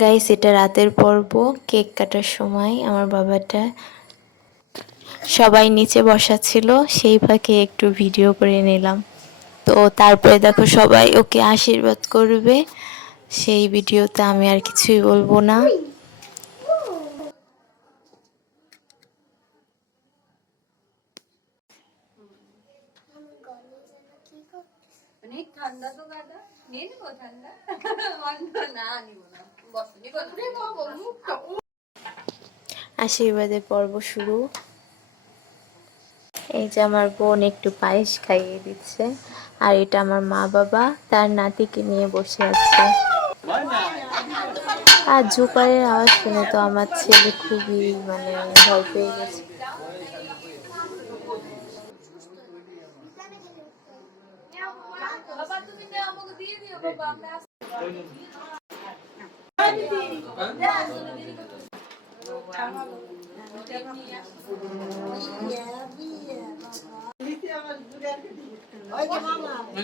Guys, এটা রাতের পর্ব। কেক কাটার সময় আমার বাবাটা সবাই নিচে বসা ছিল, সেই ফাঁকে একটু ভিডিও করে নিলাম। তো তারপরে দেখো সবাই ওকে আশীর্বাদ করবে, সেই ভিডিওতে আমি আর কিছুই বলবো না। আশীর্বাদের পর্ব শুরু। এই যে আমার বোন একটু পায়েস খাইয়ে দিচ্ছে, আর এটা আমার মা বাবা তার নাতিকে নিয়ে বসে আছে। আর জোকারের আওয়াজ শুনে তো আমার ছেলে খুবই ভয় পেয়ে গেছে।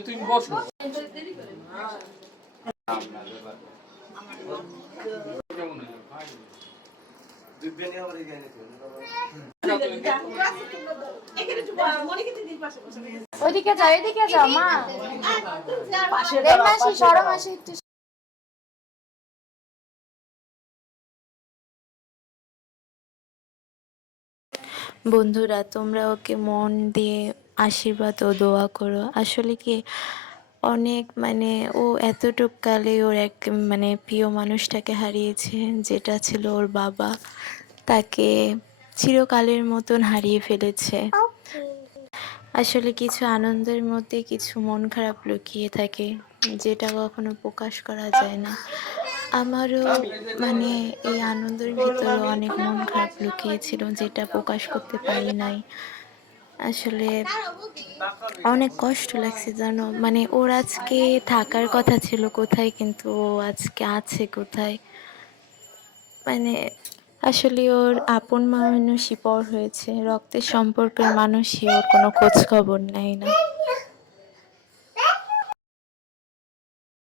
তুমি বসো। ওইদিকে যাও, এদিকে যাও মা। মাসি সরো, মাসি একটু। বন্ধুরা, তোমরা ওকে মন দিয়ে আশীর্বাদ ও দোয়া করো। আসলে কি অনেক ও এতটুক কালে ওর এক প্রিয় মানুষটাকে হারিয়েছে, যেটা ছিল ওর বাবা। তাকে চিরকালের মতন হারিয়ে ফেলেছে। আসলে কিছু আনন্দের মধ্যে কিছু মন খারাপ লুকিয়ে থাকে, যেটা কখনো প্রকাশ করা যায় না। আমারও এই আনন্দের ভিতরে অনেক মন খারাপ লুকিয়েছিল, যেটা প্রকাশ করতে পারি নাই। আসলে অনেক কষ্ট লাগছে জানো। ওর আজকে থাকার কথা ছিল কোথায়, কিন্তু ও আজকে আছে কোথায়। আসলে ওর আপন মানুষই পর হয়েছে, রক্তের সম্পর্কের মানুষই ওর কোনো খোঁজ খবর নেয় না।